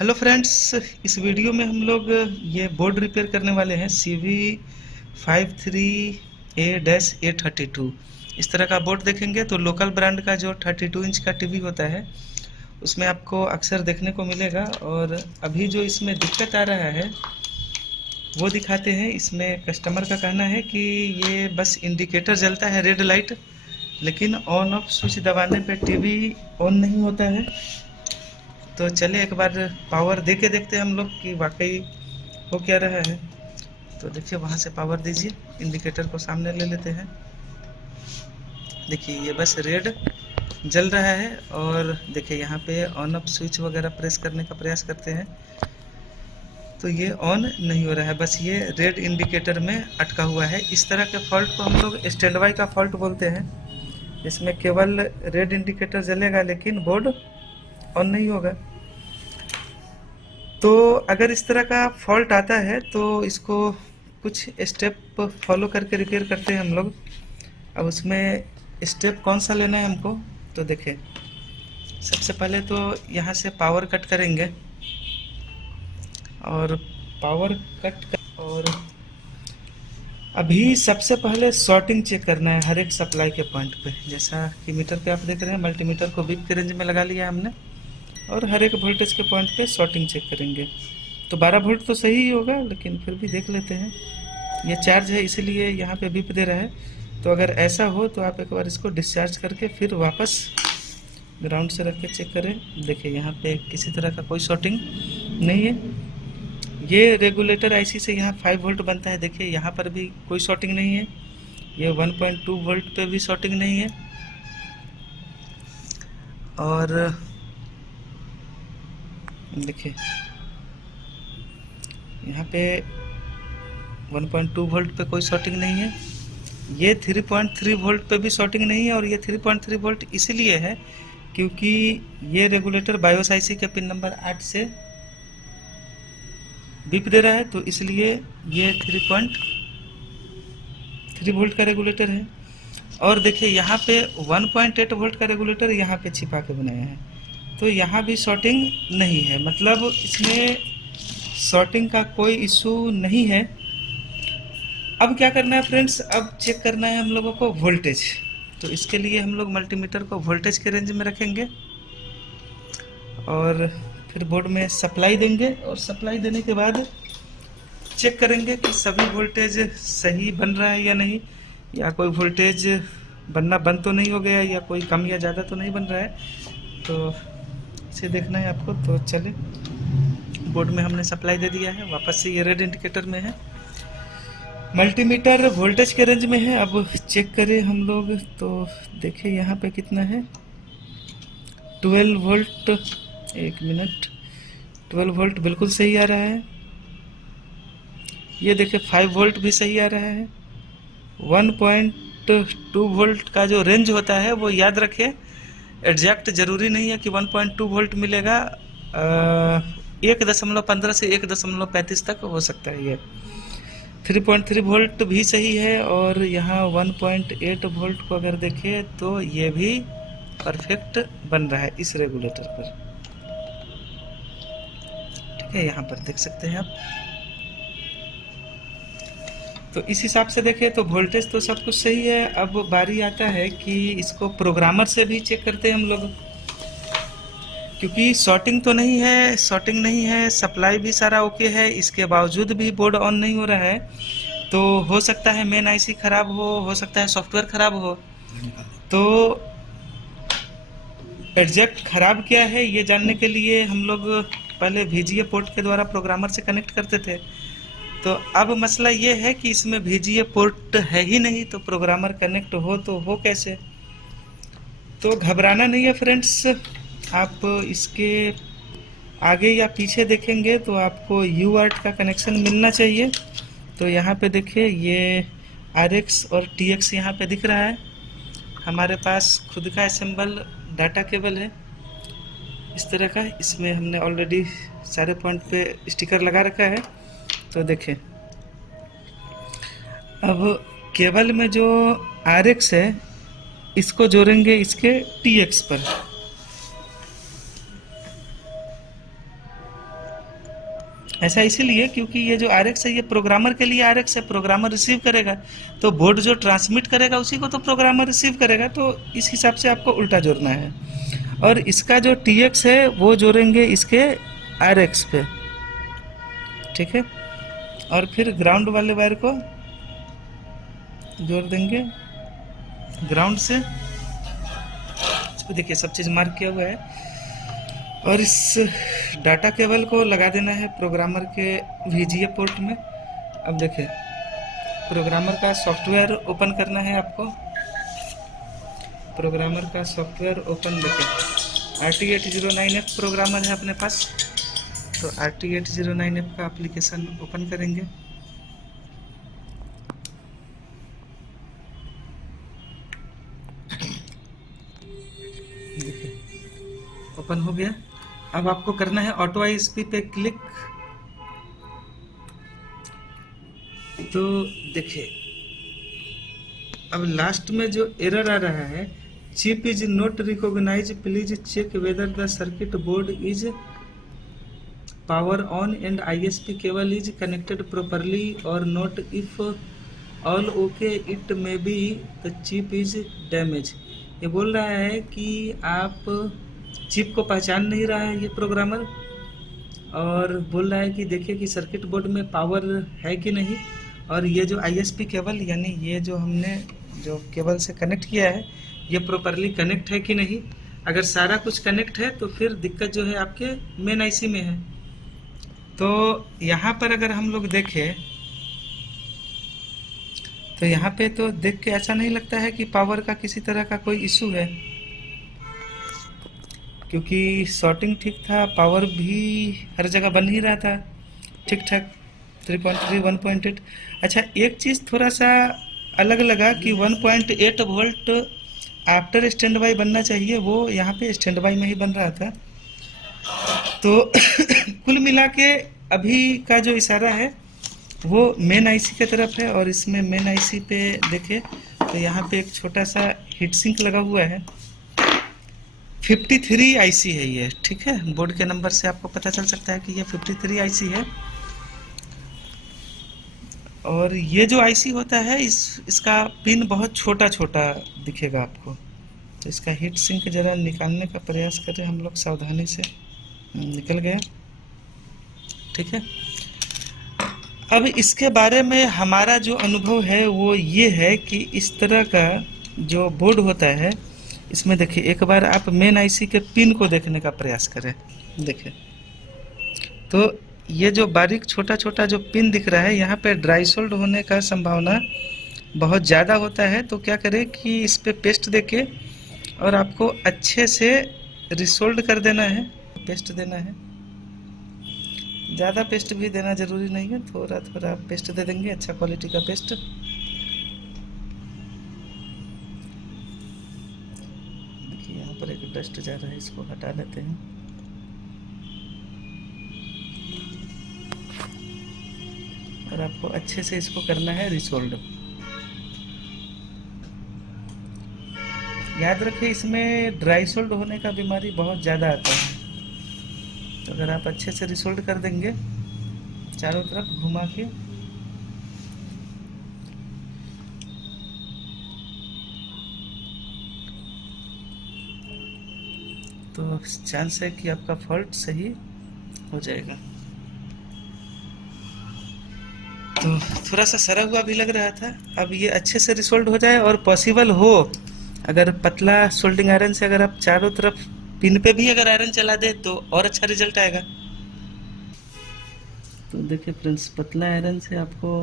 Hello friends, इस video में हम लोग ये बोर्ड रिपेयर करने वाले हैं CV53A-A32। इस तरह का बोर्ड देखेंगे तो लोकल ब्रांड का जो 32 इंच का टीवी होता है उसमें आपको अक्सर देखने को मिलेगा। और अभी जो इसमें दिक्कत आ रहा है वो दिखाते हैं। इसमें कस्टमर का कहना है कि ये बस इंडिकेटर जलता है रेड लाइट, लेकिन ऑन ऑफ स्विच दबाने पे टीवी ऑन नहीं होता है। तो चले एक बार पावर दे के देखते हैं हम लोग कि वाकई हो क्या रहा है। तो देखिए वहाँ से पावर दीजिए, इंडिकेटर को सामने ले लेते हैं। देखिए ये बस रेड जल रहा है और देखिए यहाँ पे ऑन ऑफ स्विच वगैरह प्रेस करने का प्रयास करते हैं तो ये ऑन नहीं हो रहा है, बस ये रेड इंडिकेटर में अटका हुआ है। इस तरह के फॉल्ट को हम लोग स्टैंड बाई का फॉल्ट बोलते हैं। इसमें केवल रेड इंडिकेटर जलेगा लेकिन बोर्ड ऑन नहीं होगा। तो अगर इस तरह का फॉल्ट आता है तो इसको कुछ स्टेप फॉलो करके रिपेयर करते हैं हम लोग। अब उसमें स्टेप कौन सा लेना है हमको, तो देखें सबसे पहले तो यहाँ से पावर कट करेंगे और पावर कट कर और अभी सबसे पहले शॉर्टिंग चेक करना है हर एक सप्लाई के पॉइंट पे। जैसा कि मीटर पे आप देख रहे हैं, मल्टीमीटर को वीक के रेंज में लगा लिया हमने और हर एक वोल्टेज के पॉइंट पे शॉर्टिंग चेक करेंगे। तो 12 वोल्ट तो सही ही होगा, लेकिन फिर भी देख लेते हैं। ये चार्ज है इसीलिए यहाँ पे बीप दे रहा है। तो अगर ऐसा हो तो आप एक बार इसको डिस्चार्ज करके फिर वापस ग्राउंड से रख के चेक करें। देखिए यहाँ पे किसी तरह का कोई शॉर्टिंग नहीं है। ये रेगुलेटर आईसी से यहाँ 5 वोल्ट बनता है, देखिए यहाँ पर भी कोई शॉर्टिंग नहीं है। ये 1.2 वोल्ट पे भी शॉर्टिंग नहीं है। और देखिए यहाँ पे 1.2 वोल्ट पे कोई शॉर्टिंग नहीं है। ये 3.3 वोल्ट पे भी शॉर्टिंग नहीं है। और ये 3.3 वोल्ट इसीलिए है क्योंकि ये रेगुलेटर बायोस आईसी के पिन नंबर 8 से बीप दे रहा है, तो इसलिए ये 3.3 वोल्ट का रेगुलेटर है। और देखिए यहाँ पे 1.8 वोल्ट का रेगुलेटर यहाँ पे छिपा के बनाया है, तो यहाँ भी शॉर्टिंग नहीं है। मतलब इसमें शॉर्टिंग का कोई इशू नहीं है। अब क्या करना है फ्रेंड्स, अब चेक करना है हम लोगों को वोल्टेज। तो इसके लिए हम लोग मल्टीमीटर को वोल्टेज के रेंज में रखेंगे और फिर बोर्ड में सप्लाई देंगे और सप्लाई देने के बाद चेक करेंगे कि सभी वोल्टेज सही बन रहा है या नहीं, या कोई वोल्टेज बनना बंद तो नहीं हो गया, या कोई कम या ज़्यादा तो नहीं बन रहा है। तो इसे देखना है आपको। तो चले, बोर्ड में हमने सप्लाई दे दिया है, वापस से ये रेड इंडिकेटर में है, मल्टीमीटर वोल्टेज के रेंज में है। अब चेक करें हम लोग तो देखिए यहाँ पे कितना है, 12 वोल्ट। एक मिनट, 12 वोल्ट बिल्कुल सही आ रहा है। ये देखिए 5 वोल्ट भी सही आ रहा है। 1.2 वोल्ट का जो रेंज होता है वो याद रखें, एग्जैक्ट ज़रूरी नहीं है कि 1.2 वोल्ट मिलेगा। 1.15 से 1.35 तक हो सकता है। ये 3.3 वोल्ट भी सही है। और यहाँ 1.8 वोल्ट को अगर देखें तो ये भी परफेक्ट बन रहा है इस रेगुलेटर पर। ठीक है, यहाँ पर देख सकते हैं आप। तो इस हिसाब से देखें तो वोल्टेज तो सब कुछ सही है। अब बारी आता है कि इसको प्रोग्रामर से भी चेक करते हैं हम लोग, क्योंकि शॉर्टिंग तो नहीं है, शॉर्टिंग नहीं है, सप्लाई भी सारा ओके है, इसके बावजूद भी बोर्ड ऑन नहीं हो रहा है। तो हो सकता है मेन आईसी खराब हो सकता है सॉफ्टवेयर खराब हो। तो एग्जैक्ट खराब क्या है ये जानने के लिए हम लोग पहले VGA पोर्ट के द्वारा प्रोग्रामर से कनेक्ट करते थे। तो अब मसला ये है कि इसमें VGA पोर्ट है ही नहीं, तो प्रोग्रामर कनेक्ट हो तो हो कैसे। तो घबराना नहीं है फ्रेंड्स, आप इसके आगे या पीछे देखेंगे तो आपको UART का कनेक्शन मिलना चाहिए। तो यहाँ पे देखिए ये RX और TX यहाँ पे दिख रहा है। हमारे पास खुद का असेंबल डाटा केबल है इस तरह का, इसमें हमने ऑलरेडी सारे पॉइंट पे स्टिकर लगा रखा है। तो देखें अब केबल में जो RX है इसको जोड़ेंगे इसके TX पर। ऐसा इसीलिए क्योंकि ये जो आर एक्स है ये प्रोग्रामर के लिए आर एक्स है, प्रोग्रामर रिसीव करेगा, तो बोर्ड जो ट्रांसमिट करेगा उसी को तो प्रोग्रामर रिसीव करेगा, तो इस हिसाब से आपको उल्टा जोड़ना है। और इसका जो टी एक्स है वो जोड़ेंगे इसके आर एक्स पे, ठीक है। और फिर ग्राउंड वाले वायर को जोड़ देंगे ग्राउंड से। इसको देखिए सब चीज़ मार्क किया हुआ है। और इस डाटा केबल को लगा देना है प्रोग्रामर के VGA पोर्ट में। अब देखिए प्रोग्रामर का सॉफ्टवेयर ओपन करना है आपको। प्रोग्रामर का सॉफ्टवेयर ओपन, देखिए RT809F प्रोग्रामर है अपने पास, तो RT809F का एप्लीकेशन ओपन करेंगे। देखिए ओपन हो गया। अब आपको करना है ऑटो ISP पे क्लिक। तो देखिए अब लास्ट में जो एरर आ रहा है, chip is not recognize, please check whether the circuit board is power on and ISP cable is connected properly और not, if all okay it may be the chip is damage. ये बोल रहा है कि आप चिप को पहचान नहीं रहा है ये प्रोग्रामर, और बोल रहा है कि देखिए कि सर्किट बोर्ड में पावर है कि नहीं, और ये जो ISP केबल यानी ये जो हमने जो केबल से कनेक्ट किया है ये प्रॉपरली कनेक्ट है कि नहीं। अगर सारा कुछ कनेक्ट है तो फिर दिक्कत जो है आपके मेन IC में है। तो यहाँ पर अगर हम लोग देखें तो यहाँ पे तो देख के ऐसा नहीं लगता है कि पावर का किसी तरह का कोई इशू है, क्योंकि शॉर्टिंग ठीक था, पावर भी हर जगह बन ही रहा था ठीक ठाक 3.3 1.8। अच्छा एक चीज़ थोड़ा सा अलग लगा कि 1.8 वोल्ट आफ्टर स्टैंड बाई बनना चाहिए, वो यहाँ पे स्टैंड बाई में ही बन रहा था। तो कुल मिला के अभी का जो इशारा है वो मेन IC की तरफ है। और इसमें मेन IC पे देखे तो यहाँ पे एक छोटा सा हीट सिंक लगा हुआ है। 53 IC है ये, ठीक है। बोर्ड के नंबर से आपको पता चल सकता है कि ये 53 IC है। और ये जो IC होता है इसका पिन बहुत छोटा छोटा दिखेगा आपको। तो इसका हीट सिंक ज़रा निकालने का प्रयास करें हम लोग सावधानी से। निकल गया, ठीक है। अब इसके बारे में हमारा जो अनुभव है वो ये है कि इस तरह का जो बोर्ड होता है इसमें देखिए एक बार आप मेन IC के पिन को देखने का प्रयास करें। देखिए तो ये जो बारीक छोटा छोटा जो पिन दिख रहा है यहाँ पे ड्राई सोल्ड होने का संभावना बहुत ज़्यादा होता है। तो क्या करें कि इस पे पेस्ट देके और आपको अच्छे से रिसोल्ड कर देना है, पेस्ट देना है। ज़्यादा पेस्ट भी देना ज़रूरी नहीं है, थोड़ा थोड़ा पेस्ट दे देंगे, अच्छा क्वालिटी का पेस्ट। देखिए यहाँ पर एक डस्ट जा रहा है, इसको हटा लेते हैं। और आपको अच्छे से इसको करना है रिसोल्ड। याद रखिए इसमें ड्राई सोल्ड होने का बीमारी बहुत ज़्यादा आता है। तो अगर आप अच्छे से रिसोल्ड कर देंगे चारों तरफ घुमा के, तो चांस है कि आपका फॉल्ट सही हो जाएगा। तो थोड़ा सा सरा हुआ भी लग रहा था, अब ये अच्छे से रिसोल्ड हो जाए। और पॉसिबल हो अगर पतला सोल्डिंग आयरन से अगर आप चारों तरफ पिन पे भी अगर आयरन चला दे तो और अच्छा रिजल्ट आएगा। तो देखिए फ्रेंड्स, पतला आयरन से आपको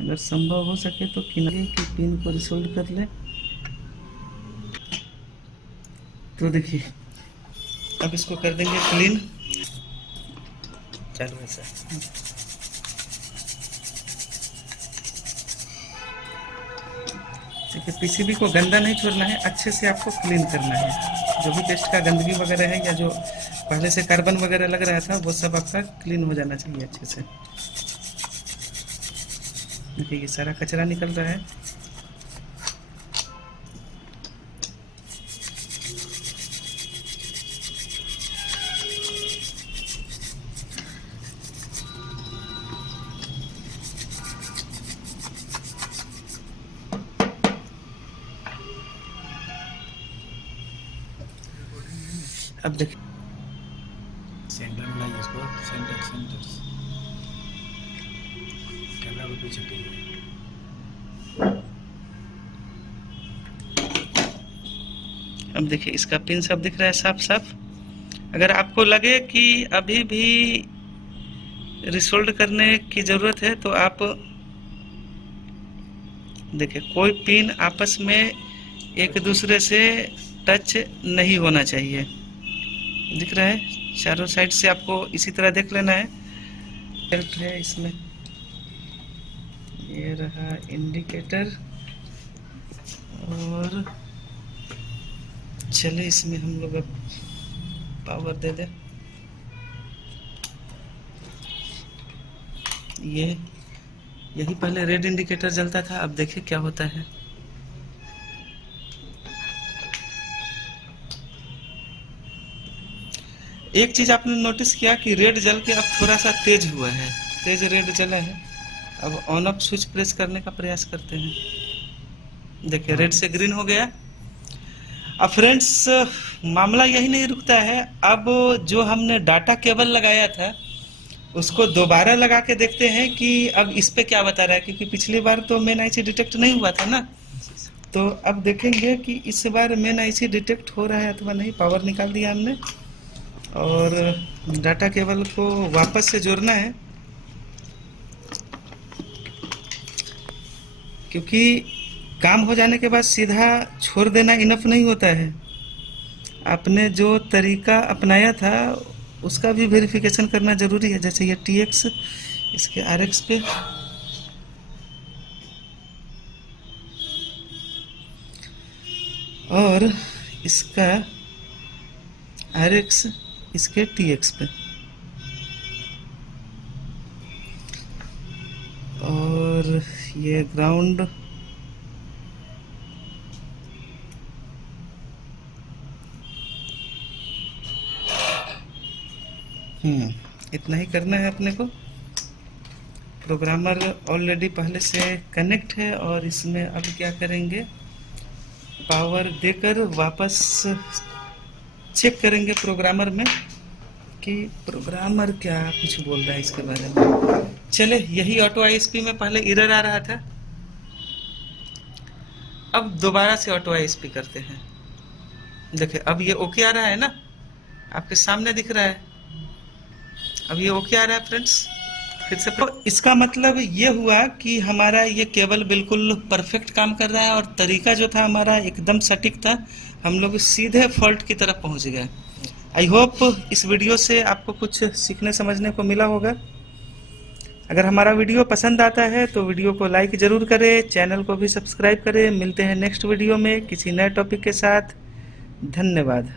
अगर संभव हो सके तो किनारे की पिन को रिसोल्ड कर ले। तो देखिए अब इसको कर देंगे क्लीन। चलो ऐसा देखिए, PCB को गंदा नहीं छोड़ना है, अच्छे से आपको क्लीन करना है। जो भी पेस्ट का गंदगी वगैरह है या जो पहले से कार्बन वगैरह लग रहा था वो सब आपका क्लीन हो जाना चाहिए अच्छे से। देखिए ये सारा कचरा निकल रहा है। अब देखिए सेंटर में लाइए इसको, सेंटर कैमरा को पीछे कीजिए। अब देखिए इसका पिन सब दिख रहा है साफ साफ। अगर आपको लगे कि अभी भी रिसोल्ड करने की ज़रूरत है तो आप देखिए कोई पिन आपस में एक दूसरे से टच नहीं होना चाहिए। दिख रहा है, चारों साइड से आपको इसी तरह देख लेना है। बेल्ट है इसमें, ये रहा इंडिकेटर। और चलिए इसमें हम लोग अब पावर दे दें। ये यही पहले रेड इंडिकेटर जलता था, अब देखिए क्या होता है। एक चीज आपने नोटिस किया कि रेड जल के अब थोड़ा सा तेज हुआ है, तेज रेड जला है। अब ऑन ऑफ स्विच प्रेस करने का प्रयास करते हैं। देखिए रेड से ग्रीन हो गया। अब फ्रेंड्स मामला यही नहीं रुकता है। अब जो हमने डाटा केबल लगाया था उसको दोबारा लगा के देखते हैं कि अब इस पे क्या बता रहा है, क्योंकि पिछली बार तो मेन आईसी डिटेक्ट नहीं हुआ था ना। तो अब देखेंगे कि इस बार मेन आईसी डिटेक्ट हो रहा है अथवा नहीं। पावर निकाल दिया हमने और डाटा केबल को वापस से जोड़ना है, क्योंकि काम हो जाने के बाद सीधा छोड़ देना इनफ नहीं होता है। आपने जो तरीका अपनाया था उसका भी वेरिफिकेशन करना ज़रूरी है। जैसे ये TX, इसके RX पे और इसका RX इसके TX पे, और ये ग्राउंड इतना ही करना है अपने को। प्रोग्रामर ऑलरेडी पहले से कनेक्ट है और इसमें अब क्या करेंगे, पावर देकर वापस चेक करेंगे प्रोग्रामर में कि प्रोग्रामर क्या कुछ बोल रहा है इसके बारे में। चले, यही ऑटो ISP में पहले एरर आ रहा था, अब दोबारा से ऑटो ISP करते हैं। देखिए अब ये ओके आ रहा है ना, आपके सामने दिख रहा है। अब ये ओके आ रहा है फ्रेंड्स। फिर से तो इसका मतलब ये हुआ कि हमारा ये केबल बिल्कुल परफेक्ट काम कर रहा है और तरीका जो था हमारा एकदम सटीक था। हम लोग सीधे फॉल्ट की तरफ पहुंच गए। आई होप इस वीडियो से आपको कुछ सीखने समझने को मिला होगा। अगर हमारा वीडियो पसंद आता है तो वीडियो को लाइक ज़रूर करें, चैनल को भी सब्सक्राइब करें। मिलते हैं नेक्स्ट वीडियो में किसी नए टॉपिक के साथ। धन्यवाद।